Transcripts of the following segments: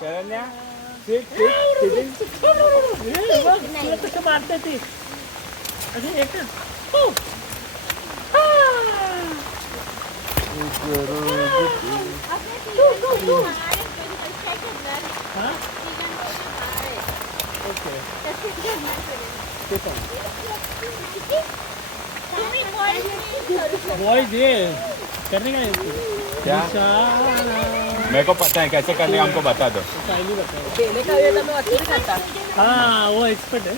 शरण्या सिट कसं मारते ती अरे एक बॉयज ये करने का क्या? मेरे को पता है कैसे करने का, हमको बता दो। केले का ये तो मैं अच्छे से खाता। हाँ वो एक्सपर्ट है।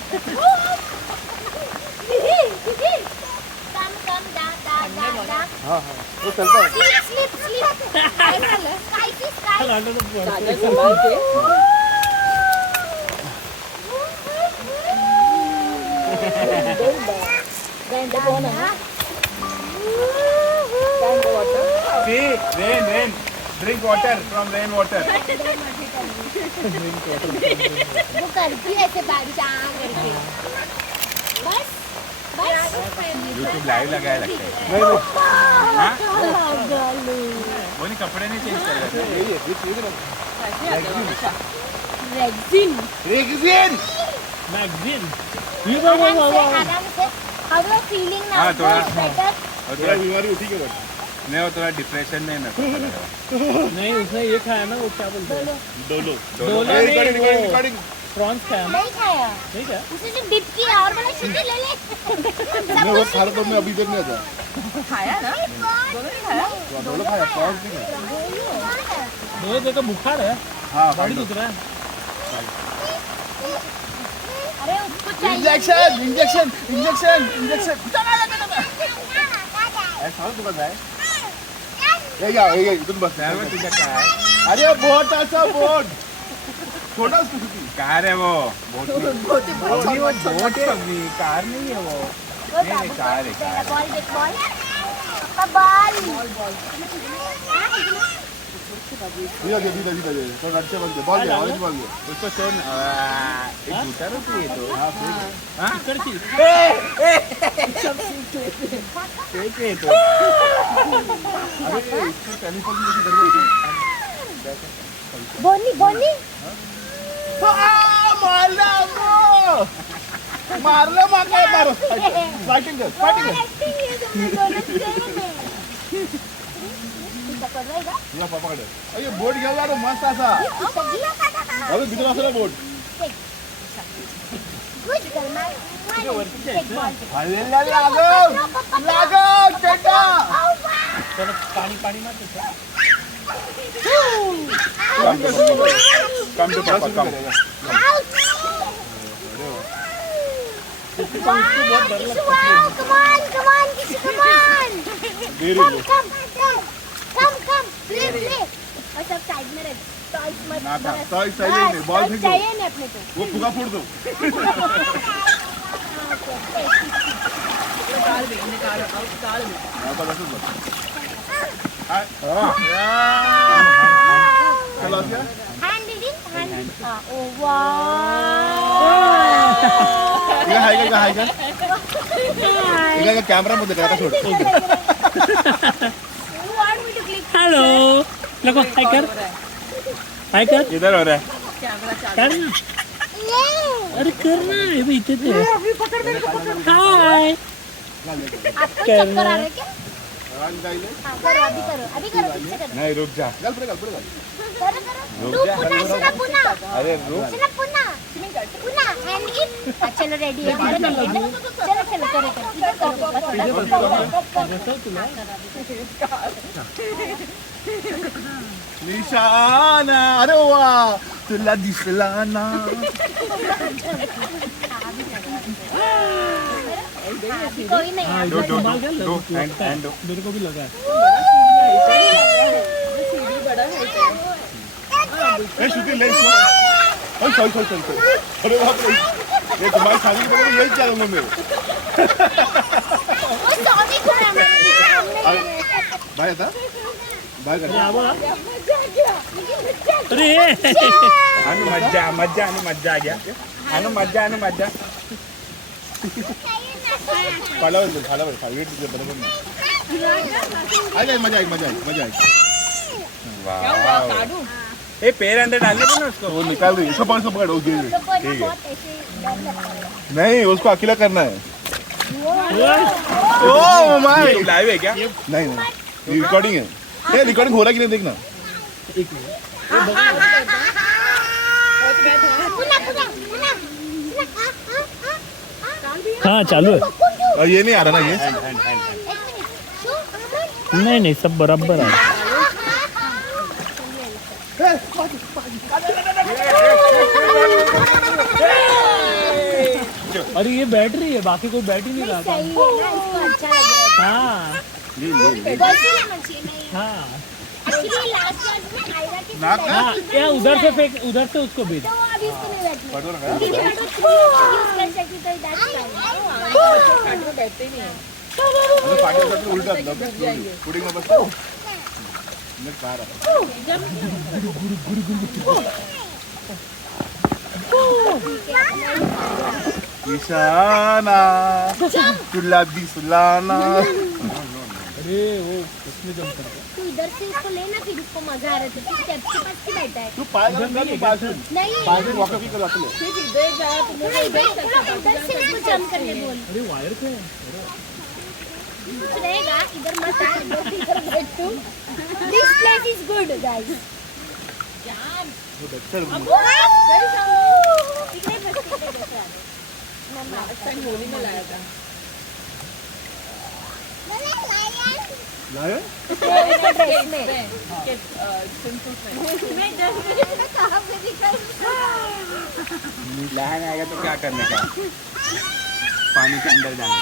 हाँ हाँ वो चलता है। गाजर संभाल के। Grinder कौन है? Grinder water. See, rain. Drink water from rain water. वो करती है ऐसे बारिश करके बस YouTube लाइव लगाया लगता है। नहीं नहीं हाँ? वो नहीं, कपड़े नहीं चेंज कर रहे। यही है ये ना। रेक्सिन रेक्सिन मैगजीन आराम से हाउ यू फीलिंग नाउ हाँ, थोड़ा- बेटर और थोड़ा थोड़ा बीमारी उठी के बस नहीं, वो थोड़ा डिप्रेशन में मैं पता लगा। नहीं उसने ये खाया ना वो क्या बोलते हैं डोलो डोलो ए, नहीं, वो रिकॉर्डिंग प्रॉन्स खाया ना नहीं खाया नहीं क्या उसे जो डिप किया और बोला शिटी ले ले मैं वो खा रहा था, मैं अभी तक नहीं आता खाया ना? दोनों ने खाया? डोलो खाया प्रॉन्स नहीं खाया मेरे देखो बुखार है हाँ बॉडी दुख रहा है अरे उसको चाहिए इंजेक्शन इंजेक्शन इंजेक्शन इंजेक्शन ऐसा तो बस है ये इधर बस यार वो तुझे कहा है? अरे बोट ऐसा बोट छोटा उसको सुती कार है वो। बहुत ही बोट नहीं, कार नहीं है वो। नहीं, कार है, कार है। बॉल देख बॉल धीरे तो अच्छे बनते बॉल गया ऑरेंज बॉल गया उसको सुन, एक जूता रखी है तो। हाँ ठीक है हाँ? करती फेंक है तो। अरे इसको टेलीफोन में किधर बोनी बोनी मारलं मागे मारो फाइटिंग कर या पापा कडे अरे बोट घेऊन आलो मस्त असा अरे भीतर असला बोट अरे लागव चेटा चलो पाणी मार त्याचं कम टू पापा, कम। और सब साइड में रख टॉयज मत ना था, बस। टॉयज चाहिए नहीं, बॉल टॉयज फेंक दो। चाहिए नहीं अपने को वो फुगा फोड़ दो निकाल भी निकाल निकाल भी बस असंच बस हाँ। चला दिया हैंड रीडिंग ओ वाव हाय का कॅमेरा मध्ये काय सोड हॅलो नको हाय कर इधर हो रहा है। कैमरा चालू कर ना अरे कर ना हे बघ इथे ते हाय आपको चक्कर आ रहा है क्या हाँ, करो अभी करो पीछे करो नहीं, रुक जा। घाल पुढे घाल करो तू पुन्हा पुन्हा अरे रुक। पुन्हा हैंड इन चलो रेडी है चलो करो इधर करो निशाना अरे वा तुला दिसला ना कोई नहीं हाँ, दो, इधर दो, संभाल के दो, and दो। मेरे को भी लगा सीढ़ी बड़ा है इधर। ए शूटिंग लेंस ओए सॉरी अरे बाप रे ये तुम्हारी शादी के बाद यही चलूंगा मैं वो सॉरी करो बाय आता बाय कर अरे अनु मज्जा आ गया। अनु मज्जा फाला वेट बरोबर नाही मजा आई क्या हुआ वाह। काढू ए पैर अंदर डालने दो ना उसको। वो निकाल रही है, इसको पकड़ वो दे दे। तो पर ना ठीक है, बहुत ऐसे डर लगता है। नहीं उसको अकेला करना है। ओ माय लाइव है क्या? नहीं नहीं ये रिकॉर्डिंग है। ये रिकॉर्डिंग हो रहा है कि नहीं देखना। पुन्हा पुन्हा पुन्हा हाँ चालू है। और ये नहीं आ रहा ना ये। नहीं नहीं सब बराबर है। अरे ये बैटरी है, बाकी कोई बैटरी नहीं रहा था। सही है ना, इसको अच्छा लग रहा है। हाँ वैसे ना मछली नहीं। हाँ एक्चुअली लास्ट ईयर में आयरा के नाक साथ हाँ, क्या उधर से फेंक, उधर से उसको भेज। तो वो अभी इसको नहीं बैठी। पढ़ो ना। क्योंकि मैं तो 3 यूज कर सकती तो दैट्स फाइन। खाट में बैठते ही नहीं है। अरे पार्टी करके उल्टा दब पुडिंग में बस मैं कह रहा ईशाना चुल्ला दी सुलाना। अरे वो उसमें जम कर तू इधर से इसको लेना, फिर इसको मजा आ रहा है। तू स्टेप के पास क्यों बैठा है? तू पागल कर तू बाजू नहीं बाजू वॉकअप ही करवा तू। फिर इधर जा तुम लोग इधर इधर से इसको जंप करने बोल। अरे वायर पे है। कुछ रहेगा इधर मत आ, इधर बैठ तू। This place is good guys. वो डॉक्टर इकडे बस, इकडे बस राधे। मम्मा होली में लाया था। लाया ड्रेस में मैं कहां पे दिखा? लहन आएगा तो क्या करने का? पानी के अंदर जाना।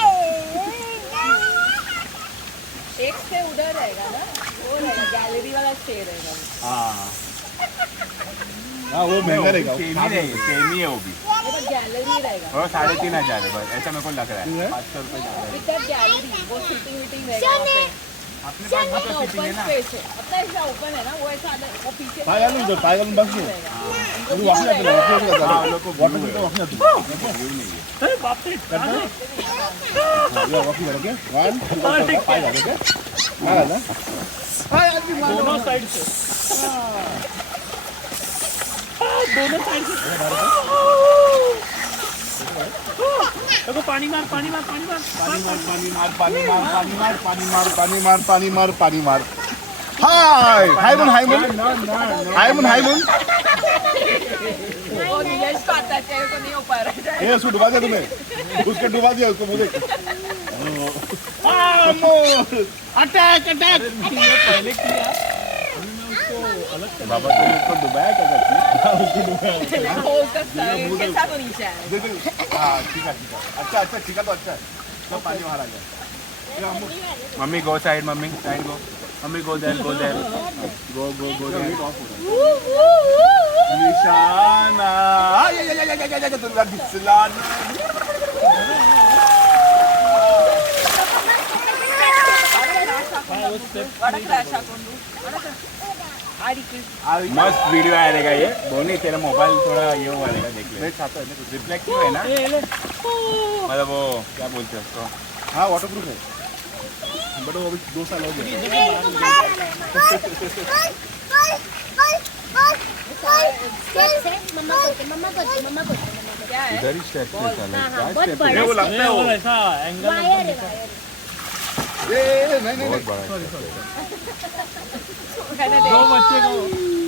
एक से उधर रहेगा ना, वो रहेगा गैलरी वाला स्टे रहेगा। हाँ हाँ वो महंगा रहेगा। सेम ही रहेगी, सेम ही है वो भी। वो तो गैलरी रहेगा। और 3,500 है बस, ऐसा मेरे को लग रहा है। 500 रुपये ज़्यादा है। विद गैलरी वो सिटिंग वीटिंग रहेगा वहाँ पे। अपने पास भी तो ओपन सिटिंग है ना। स्पेस है, अपना ऐसा ओपन है ना, वो ऐसा वो पीछे पागल नहीं उधर पागल बस नहीं। वो वॉक नहीं आता हाँ, हम लोग को वॉक view नहीं है। वॉक नहीं आता। व्यू नहीं है। अरे बाप रे कहाँ है? ये वॉक नहीं करोगे 1 2 5 करोगे ना ना। दोनों साइड से। दोनों साइड से। देखो पानी मार पानी मार पानी मार पानी मार पानी मार पानी मार पानी मार पानी मार पानी मार पानी मार पानी मार। हाय हाय मुन हाय मुन हाय मुन हाय मुन। वो नीलेश को आता है, तेरे को नहीं हो पा रहा है। ये उसको डुबा दिया तुमने, उसके डुबा दिया उसको मुझे। Attack attack. पहले किया बाबा तो उसको डुबाया क्या करती है? उसको डुबाया। हो सकता है कैसा तो नीचे है। दे दे। हाँ ठीक है अच्छा अच्छा ठीक है तो अच्छा है। तो पानी बाहर आ गया। Mummy go side, mummy side go, mummy go there, go there, go go go there. निशाना तुल्ला दी सुलाना। वाड़ा क्रैश हाಕೊಂಡು आड़िके मस्त वीडियो आएगा ये। बोनी तेरा मोबाइल थोड़ा ये हुआ रहेगा, देख ले। मैं चाहता है रिफ्लेक्टिव है ना, मतलब वो क्या बोलते हैं उसको। हाँ वाटर प्रूफ है बट वो अभी 2 साल हो गए। मम्मा को मम्मा को मम्मा को क्या है इधर ही स्टेप से चला हाँ, क्या बहुत स्टेप बड़ा है? वो लगता है वो ऐसा एंगल वायर है वायर। ये नहीं नहीं बहुत बड़ा है। मैंने दो बच्चे को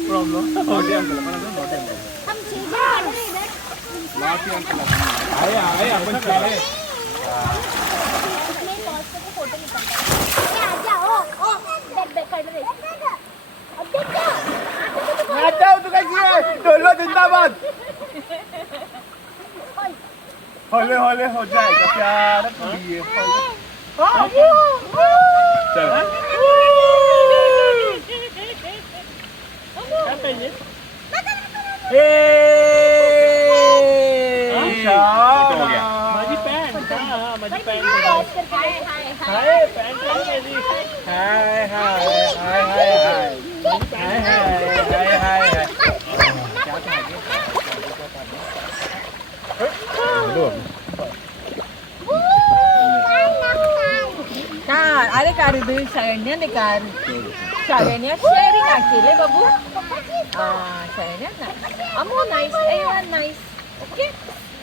प्रॉब्लम नॉटी अंकल अपन अंकल नॉटी अंकल हम चीजें पढ़ रहे इधर। नॉटी अंकल आए आए अपन चले। इसमें पॉज करके फोटो निकालता है। आ जाओ ओ बैठ बैठ कर रहे। अब देख क्या आता हूँ तू कैसी है? ढोलो जिंदाबाद। होले होले हो जाएगा प्यार ये। चल क्या कहिए फोटो हो गया। माझी पैंट हाँ माझी पैंट पॉज करके हाय हाय हाय पैंट है मेरी हाय हाय हाय हाय हाय हाय हाय हाय हाय। कार अरे कार सगळ्यांनी कार सगळ्यांनी शेअरिंग केले बाबू Shaina na. Amo nice. Ayun, nice. Okay.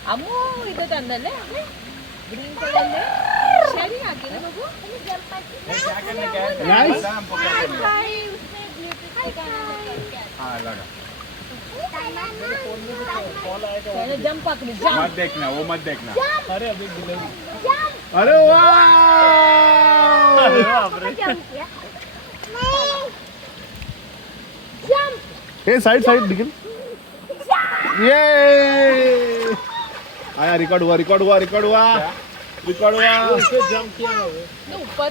Amo ito tandale. Green color le. Sharing आके ना बाबू. क्या करने क्या है? Nice. बता हमको क्या करना है? हाय उसने ब्यूटीफुल गाना लगा हाँ लगा। Shaina jump पकड़ी jump. मत देखना, वो मत देखना। अरे अभी डिलीवरी अरे वाह जंप किया जंप हे साइड साइड निकल ये आया रिकॉर्ड हुआ उसको जंप किया ना वो। तो ऊपर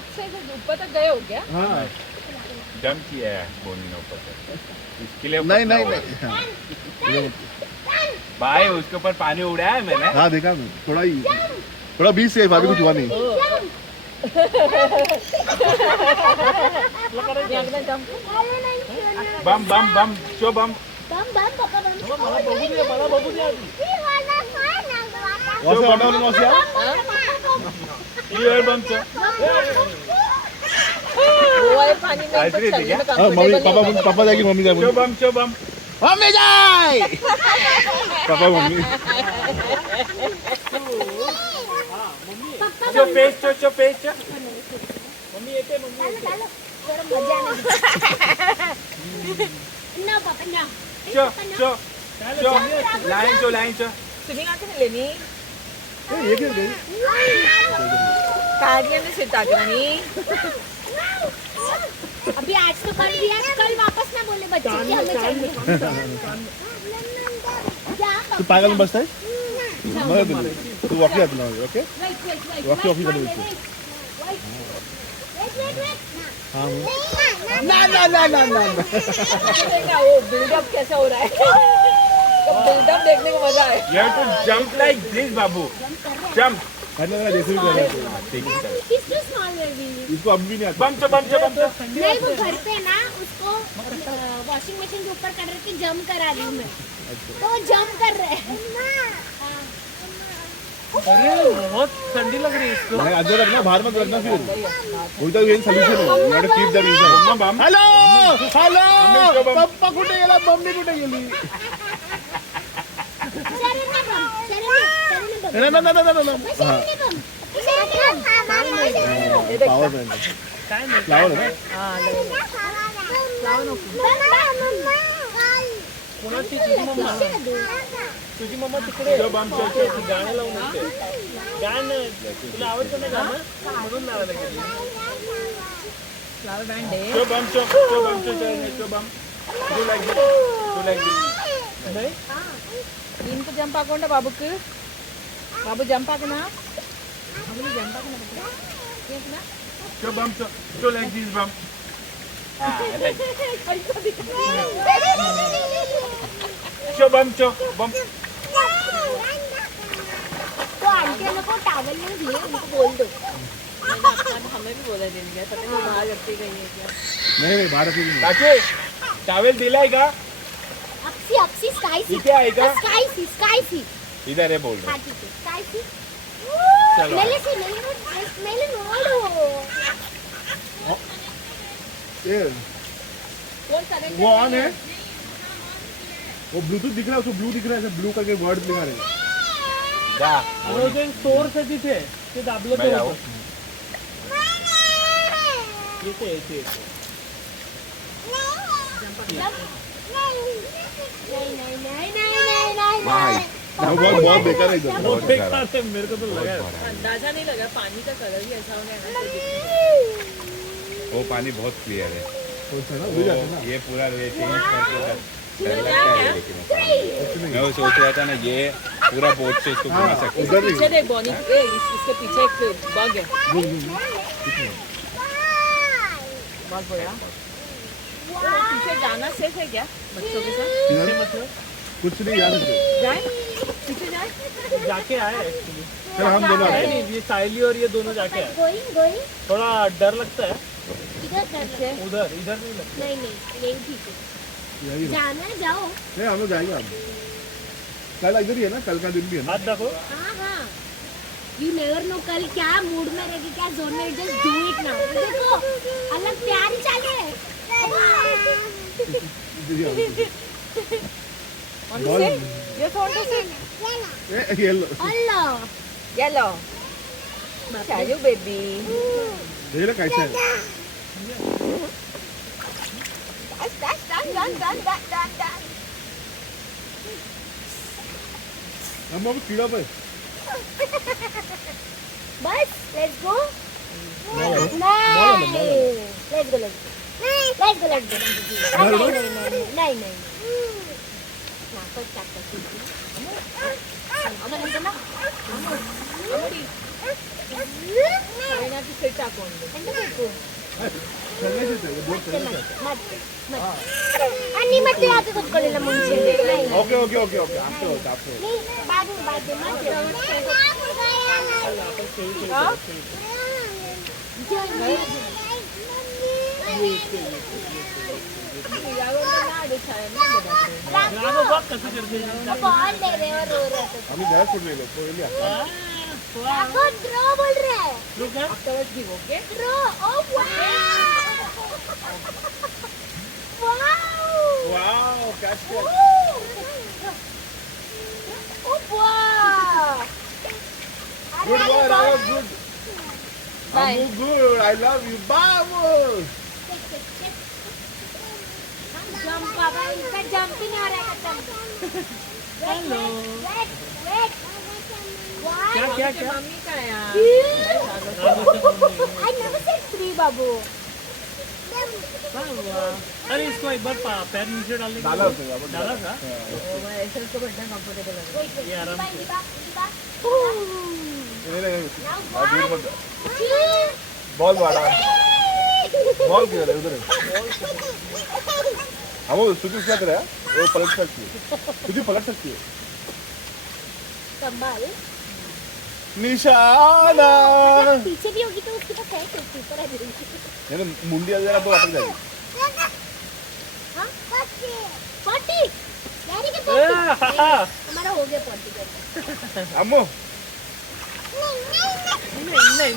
तक गए हो क्या? हाँ जंप किया है बोनी ने ऊपर से। इसके लिए नहीं पतला नहीं हुआ है। नहीं भाई उसके ऊपर पानी उड़ाया है मैंने। हाँ देखा मैं थोड़ा बीच से अभी कुछ हुआ नहीं जंप बम बम बम शो बम। बम बम पापा बम मला बघू दे आधी. वॉसे वाटावरून वॉसे ये बम शो। गोवा है पानी में ऐसे ही चलने क्या? में हाँ मम्मी comfortable पापा जाएगी मम्मी शो जाएगी बम शो बम। मम्मी जाए papa mummy show page show page show. Mummy येते मम्मी. चलो जरा मजा नहीं ना पापा ना show show show line show. Swimming आके नहीं लेनी ये क्या गई कार्डियन में सिट आके नहीं अभी आज तो कर दिया कल वापस ना बोले बच्चे कि हमें चाहिए तू पागल में बसता है तू वॉकी आती ना ओके वॉकी वॉकी कर हाँ ना देखना वो बिल्डअप कैसा हो रहा है बिल्डअप देखने को मजा आए You have to jump like this बाबू। Jump। करने वाला जैसे भी कर He's too small baby इसको अब भी नहीं आता बम शो बम शो बम शो। नहीं वो घर पे ना उसको वॉशिंग मशीन के ऊपर कर रही थी जंप करा रही हूँ मैं तो वो जंप कर रहे हैं अरे बहुत ठंडी लग रही है इसको. नहीं अंदर रखना बाहर मत रखना फिर उल्टा ये सोल्यूशन है you have to keep the region बम। हेलो पप्पा कुठे गेला मम्मी कुठे गेली शरण ना पावर ब्रांड काय नाही. फ्लावर है कोणाची तुझी मम्मा तिकडे शो बम शो शो। गाणं लावून असते. गाणं तुला आवडतं ना गाणं म्हणून लावायला गेली. फ्लावर बैंड है शो बम शो बम show show bomb. Do like this. Do like this. नाही इनको जंप आकोंडा बाबूக்கு बाबू जंप आकना बाबू जंप आकना देखना Show bum show like this bum. Like. Show bum bum. तो आंटी लोग को टॉवल नहीं दिए उनको बोल दो हमें भी बोला देंगे पता नहीं बाहर रखते गई है क्या नहीं बाहर रखी नहीं काके टॉवेल दिलाय का? अक्सी स्काई ये क्या आएगा? स्काई सी इधर है बोल रहे. हाँ ठीक है स्काई सी चलो. मेले नोडो ये वो ऑन है वो ब्लूटूथ दिख रहा है उसको ब्लू दिख रहा है ब्लू करके वर्ड दिखा रहे हैं जा. आणि जो एक सोर्स आहे तिथे ते दाबलं मैं तर जाऊ. होतं. येते येते येते. नहीं बहुत बेकार है इधर बहुत बेकार है मेरे को तो लगा है. अंदाजा नहीं लगा पानी का कलर ही ऐसा होगा ना वो पानी बहुत क्लियर है. कौन सा ना उड़ जाता है ना ये पूरा ये चेंज करके डर लगता है लेकिन मैं वो सोच रहा था ना ये पूरा बोट से इसको घुमा सकते हैं. उधर पीछे नहीं देख बॉनी इसके पीछे एक बग है बहुत बड़ा पीछे जाना सेफ है क्या बच्चों के साथ इधर मतलब कुछ नहीं याद है जाए पीछे जाए जाके आए एक्चुअली. चल हम दोनों आते है हैं नहीं ये साइली और ये दोनों जाके आए. गोइंग थोड़ा डर लगता है इधर पीछे उधर इधर नहीं लगता. नहीं यही ठीक है यही ना। जाना है जाओ नहीं हम लोग जाएंगे अब कल इधर ही है ना कल का दिन भी है ना हाथ दाखव. हाँ यू नेवर नो कल क्या मूड में रहेगी क्या जोन में जस्ट डू इट नाउ देखो अलग प्यार ही चाले इधर ही आओ। Want to sit? Just want to sit? Yellow Allah. Yellow. Chayu baby. हे कैसे है Dash. हम अब कीड़ा पे Bus, let's go. Nice. Let's go. नहीं. नाकच टाकत. आता ना. Aynaకి sit ಹಾಕೊಂಡು. ಎಂತ ಬೇಕು? चलने से बहुत ಮತ್ತೆ. ಅನ್ನಿ ಮತ್ತೆ ಯಾಕೆ ಕೂತ್ಕೊಳ್ಳಿಲ್ಲ ಮುಂಚೆ? ओके ओके ओके ओके आपसे ನೀ ಬಾದು ಮತ್ತೆ. राघव बघ कसं करते बॉल दे रहे और रो रहे थे. हमें गैस फुट ले लो तो लिया राघव थ्रो बोल रहे हैं. रुक Afterwards give, okay? Throw. Oh wow. Wow catch Oh wow. Good boy Raghav good Bye. Good I love you बाबू जंप बाबा इसका जंपिंग आ रहा है जंप. Hello Wait. क्या मम्मी का यार. I never said three बाबू. अरे इसको एक बार पैर नीचे डालने के डाला लिए- उसने, अब डाला था मैं ऐसे उसको बैठना कंफर्टेबल लग रहा है. ये आराम से नहीं Now दूर मत 1, 2, बॉल मारा बॉल किधर है उधर हम वो सुधीर क्या करे वो पलट सकती है सुधीर पलट सकती है संभाल. निशाना पीछे भी होगी तो उसके पास है कुछ ऊपर आ जाएगी. यानी मुंडी आ जाएगा तो अटक जाएगी हाँ 40. डैडी के 40. हमारा हो गया 40 का. अम्मू नहीं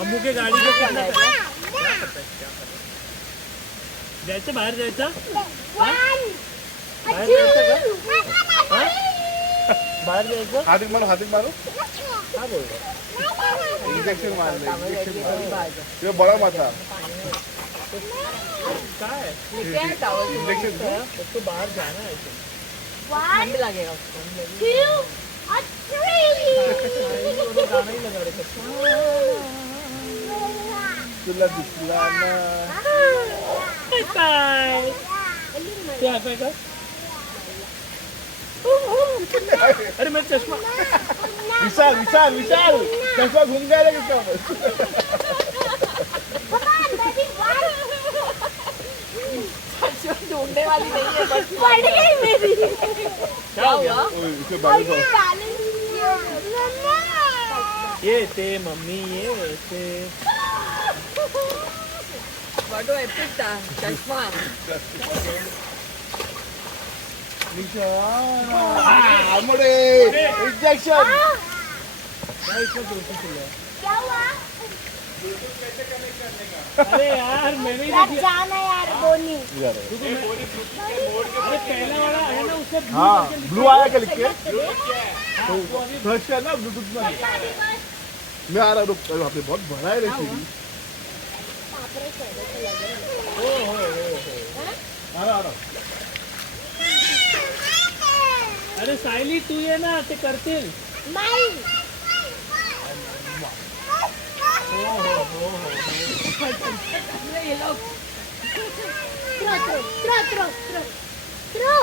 अम्मू के गाड़ी को कितना जायचं बाहेर जायचं 1, बाहेर जायचं का बाहेर जायचं हाथ मारो हा बोल इंजेक्शन मारले ये बड़ा माथा काय क्या टावल इंजेक्शन उसको बाहर जाना है ऐसे. 1, ठंड लगेगा उसको. 2 और 3. वो गाना ही लगा रहे थे. तुला दिसला ना बाय क्या पे का अरे मैं चश्मा विशाल चश्मा घूम गया किसका ढूंढने वाली नहीं है बस पड़ गई मेरी. क्या हुआ. इसे बैलेंस ये थे मम्मी ये वैसे बड़ो एपिक था चश्मा. निशाना अमरे इंजेक्शन क्या इसमें दोषी चल रहा क्या हुआ? है अरे यार मैंने यार ही जाना यार बोनी. इधर है अरे पहला वाला है ना उससे हाँ ब्लू आया क्या लिख के सर्च करना ब्लूटूथ में मैं आ रहा रुक अरे बाप रे बहुत बड़ा है रे सीढ़ी आ रहा अरे सायली तू ये ना ते करतील माई. ये लोग थ्रो.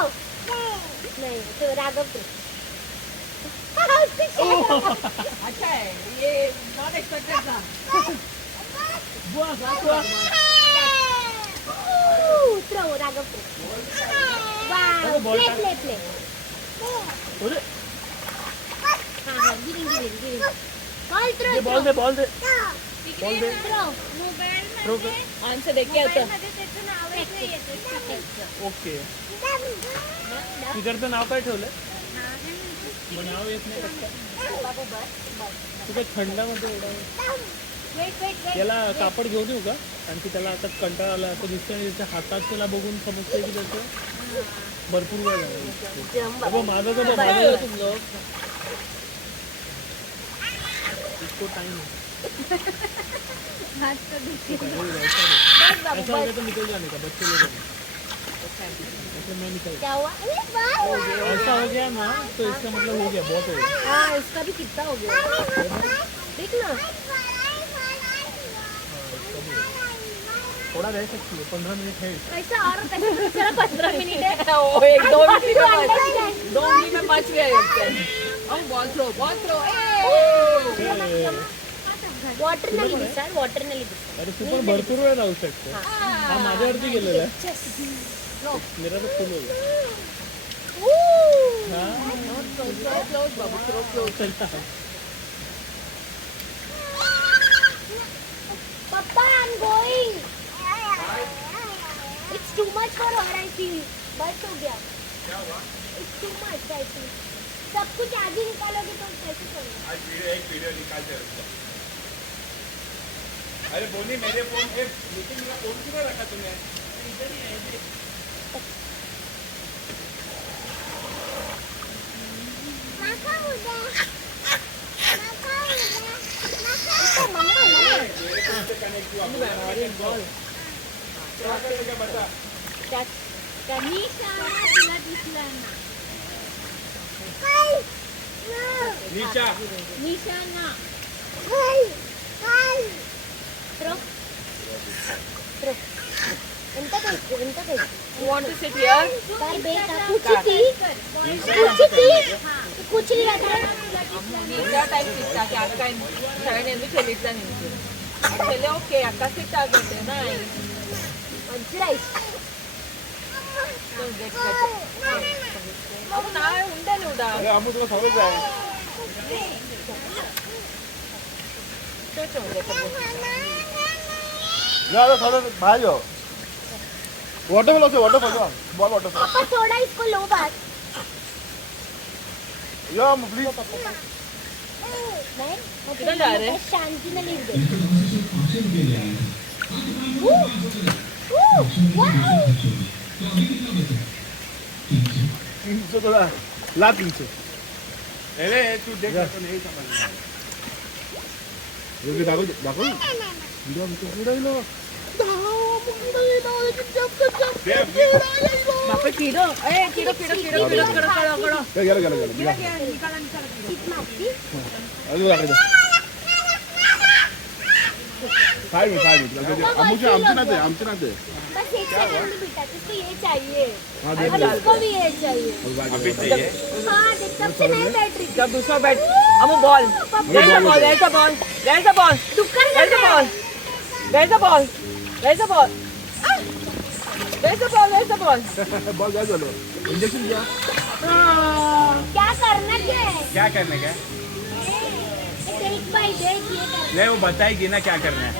नहीं तो राघव थ्रो. अच्छा है ये नॉट एक्सपेक्टेड था. Throw Raghav throw. वाह प्ले. अरे हाँ गिरिंग. Ball throw. ये बॉल दे बॉल दे थ्रो. थ्रो कर आन्सर देख क्या होता. ओके इकडचं नाव काय ठेवलंय मग नाव येत नाही कसं तू काय थंडामध्ये एवढं याला कापड घेऊन येऊ का? कारण की त्याला आता कंटाळा आला असं दिसतं आणि त्याच्या हातात त्याला बघून समजतंय की त्याचं भरपूर वेळ झाला. अबे, माझा तर बघायला तुम लोग इसको टाइम ऐसा हो गया तो निकल जाने का बच्चे लोग ऐसे मैं निकल क्या हुआ? अरे वाह ऐसा हो गया ना तो इसका मतलब हो गया बहुत हो गया. हाँ इसका भी कितना हो गया देख ना. थोड़ा रह सकती है 15 मिनट है. कैसा और कैसा चला 15 मिनट है. ओ, एक 2 मिनट में 5 गया इसका. अब बॉल थ्रो वॉटर नली दिसणार वॉटर नली दिसणार. अरे तू पण भरपूर वेळ राहू शकतो. हा माझ्यावरती गेलेला आहे. मेरा तो फुल हो गया. हाँ क्लोज बाबू थ्रो क्लोज. चलता है. Papa, I'm going. It's too much for her, I feel. बस हो गया. It's too much, I feel. सब कुछ आगे निकालोगे तो कैसे चलेगा? आज एक वीडियो निकालते हैं उसका. अरे बोली मेरे फोन पे लेकिन मेरा फोन क्यों रखा तुमने? इधर ही है. माका उद्या. नीचा निशाना. ఎంత You want to sit here? కూర్చుని ఇంకా టైం సిక్తాకి అక్క 7 ఎందుకు చెల్లిట్లా నేను చెల్లి ఓకే అక్క సిట్ ఆಗುತ್ತೆ నైస్ మంచి రైస్. అవునా ఉండను ఉడా अरे अम्मू तुला समज आहे. या थोडं बाहेर जाऊ. वॉटरफॉल असो वॉटरफॉल बॉल वॉटरफॉल. पापा थोड़ा इसको लो बात. या प्लीज. नहीं किधर जा रहे हैं? शांति में लिख दे. तीनशे थोडा ला 300. अरे तू देख तो नहीं समझ. योगी दाखव दाखव व्हिडिओ मी पुढे गेलो. बापरे किडो ए किडो किडो किडो किडो करो करो करो गेलो गेलो गेलो अजून दाखव. काय मी अम्मूचे आमचे नाते. बस एक सेकंड में बेटा इसको ये चाहिए हाँ, और इसको भी ये चाहिए. अभी चाहिए. हाँ देख तब से नहीं बैटरी. जब दूसरा बैट Amu ball there's the ball there's the ball there's the ball डुक्कर there's the ball there's the ball there's the ball there's the ball there's the ball ball काय झालं इंजेक्शन घ्या. क्या करना क्या है? क्या करने का? टेक बाय डेट ये करना. नहीं वो बताएगी ना क्या करना है.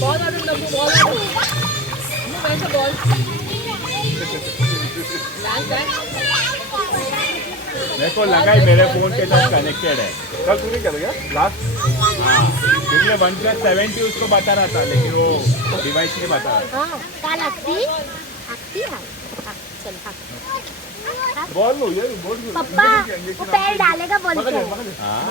बॉल आदम डब्बू बॉल आदम Amu where's the ball dance मेरे को लगा ही मेरे फोन के साथ कनेक्टेड है. कल तू नहीं क्या लास्ट. हाँ इसलिए 1+70 उसको बता रहा था लेकिन वो डिवाइस नहीं बता रहा. हाँ काल आती है. चल हाँ. बॉल लो ये बॉल. पप्पा वो पैर डालेगा बोल के. हाँ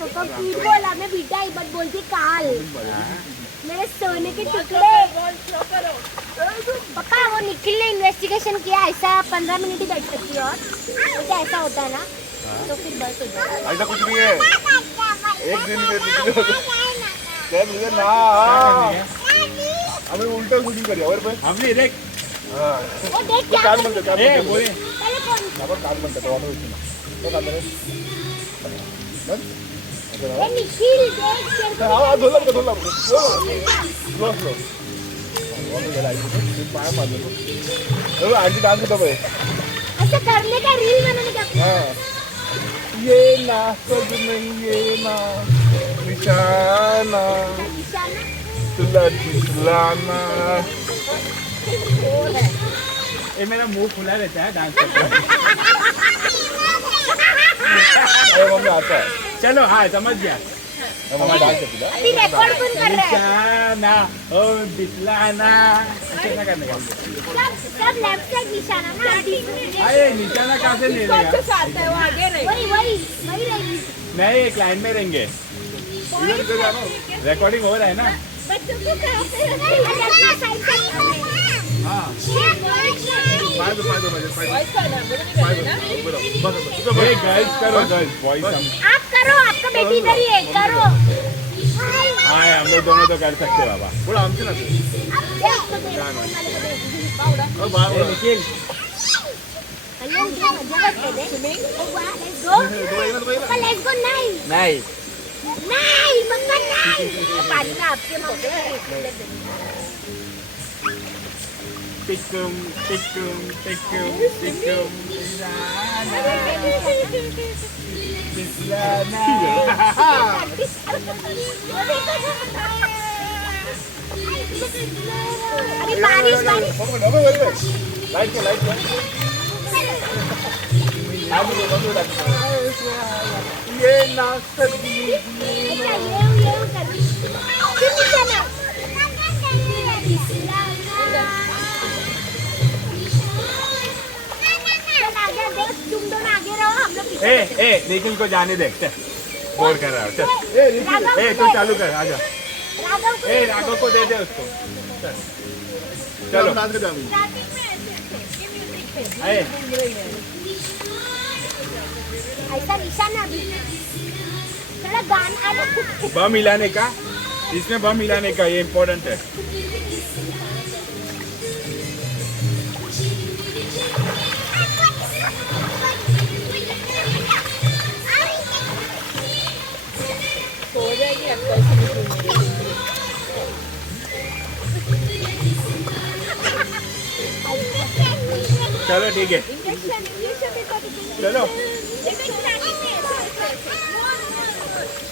पापा फिर बोला मैं बीटा ही बट बोलती काल. मेरे सोने के टुकड़े. पापा वो निखिल ने इन्वेस्टिगेशन किया ऐसा 15 मिनट ही बैठ सकती है और तो क्या ऐसा होता है ना तो फिर बस हो जाता है. ऐसा कुछ नहीं है. एक दिन में क्या मुझे ना हमें उल्टा शूटिंग करिए और पे हमने देख. हाँ वो देख क्या काल म्हणतो काय ए बोले पहले कौन आपण काल म्हणतो तो आम्ही उठलो तो काल म्हणतो ये निखिल देख शेर को. हा धोला स्लो स्लो बॉल गेला आई पाय मारलो तो आजी डान्स होता भाई. ऐसा करने का रील बनाने का. हाँ ये ना सज नहीं ये ना निशाना निशाना तुला दिसलाना. ये मेरा मुंह खुला रहता है डांस करते हुए। अरे मम्मी आता है चलो हाँ समझ गया मम्मी डांस करती है अभी रिकॉर्ड पण कर रहा है निशाना ओ दिसलाना कैसा करने का सब लेफ्ट साइड निशाना ना अरे निशाना कहाँ से ले लेगा अच्छा आता है वो आगे रहे वही रहेगी नहीं एक लाइन में रहेंगे इधर इधर जाना रिकॉर्डिंग हो रहा है ना बच्चों को कहाँ पे अपना साइड से हाँ पाय दो वॉइस का ना मुझे नहीं करना ना ये गर्ल्स करो गर्ल्स बॉयज हम आप करो आपका बेटी इधर ही है करो हाँ हम लोग दोनों तो कर सकते बाबा बोला आमचे ना ए, निखिल लेट्स गो नहीं नहीं नहीं मम्मा नहीं पानी में आपके मोटे टिकुम टिकुम टिकुम टिकुम दिसलाना अरे बारिश लाइट के ये ना सकती तुम दोनों आगे रहो हम लोग पीछे ए निखिल को जाने दे चल बोर कर रहा है चल ए तू चालू कर आजा राघव को ए राघव को दे दे उसको चल चलो डांस करते हैं ए ऐसा निशाना अभी थोड़ा गाना बम मिलाने का इसमें बम मिलाने का ये इम्पोर्टेंट है सो जाएगी आपको ऐसे चलो ठीक है इंजेक्शन चलो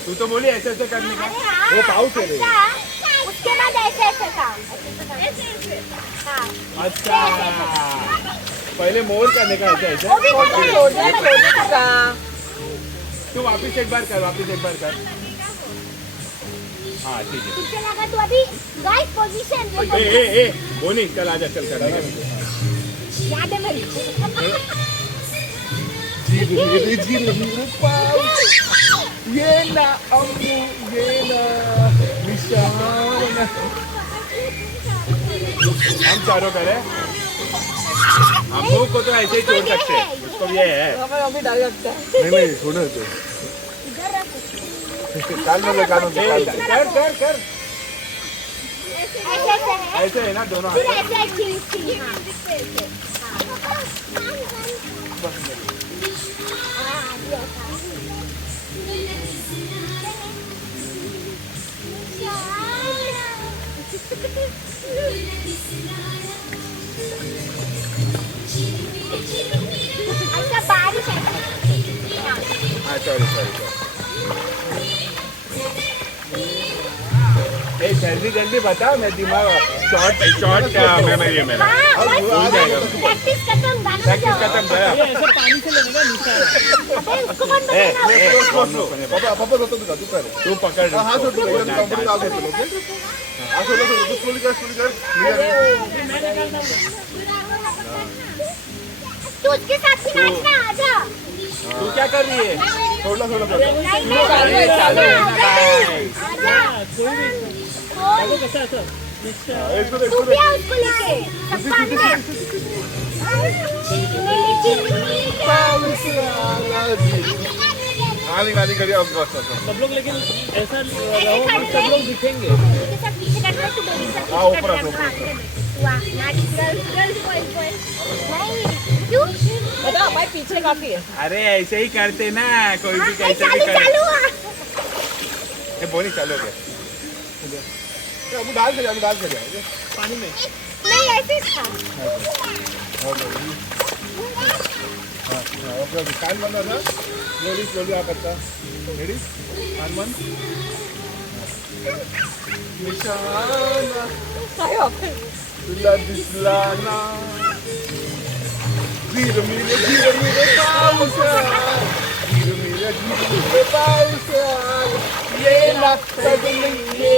तू तो बोली ऐसे ऐसे करने का वो पाउच है रे उसके बाद ऐसे ऐसे काम हाँ अच्छा पहले मोर करने का ऐसे ऐसे सो जाएगा तू वापिस एक बार कर हाँ ठीक है तुझे लगा तू अभी गाइस पोजीशन ए बोनी चल आजा चल कर याद है मेरी ये ना अम्मू ये ना निशाना हम चारों करें अम्मू को तो ऐसे ही छोड़ सकते हैं उसको ये है हमें अभी डर लगता है नहीं छोड़ो तो इधर रख कान में कर ऐसे ऐसे है ऐसे है ना दोनों फिर हाथ ऐसे खींच ऐसा बारिश हाँ सॉरी ए जल्दी बताओ मैं दिमाग शॉर्ट मेमोरी है मेरा भूल जाएगा प्रैक्टिस खत्म गाना प्रैक्टिस बजाओ। खत्म गया ये ऐसे पानी से लेने का निशाना अबे उसको कौन बताएगा पापा होतो तू कर तू पकड़ हां हाथ होतो एकदम कंफर्टेबल आगे चलो ओके हां सोलो तू स्लोली कर तू उसके साथ ही नाचना आजा तू क्या कर रही है थोड़ा नहीं चालू है ना आजा कोई भी कौन? कसं असं निश्चय इसको तू भी आ उसको लेके सबका अंदर गाली गाली करिए अब बस सब लोग लेकिन ऐसा रहो कि सब लोग दिखेंगे उसके साथ पीछे कर रहा तू बोली सब हाँ, ऊपर आ, वाह नाच गर्ल्स बॉयज नहीं क्यों बता हमारे पीछे काफी है अरे ऐसे ही करते ना कोई भी हाँ, कैसे भी चालू करे चालू ए बोनी चालू हो गया अब डांस करिए पानी में नहीं ऐसे था ओके ओके कान बंद ना स्लोली आप अच्छा रेडी कान बंद निशाना काय वापस तुला दिसला ना धीर पावसा धीर पावसा ये लागतं ये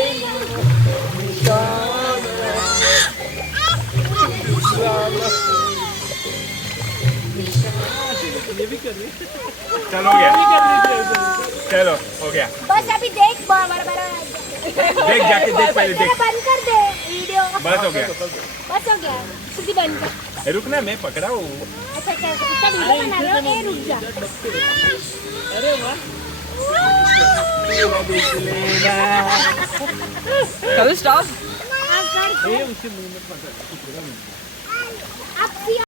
ये भी कर रही है। चलो हो गया ये कर रही थी। चलो हो गया बस अभी देख बराबर देख जाके देख पहले देख बंद कर दे वीडियो बस हो गया बस हो गया तुझी बंद कर रुक ना मैं पकड़ा हूँ अच्छा अच्छा इसका वीडियो बना रहे हो ए रुक जा अरे वाह चलो स्टॉप हाँ, कर ये उसके मुंह में पकड़ अब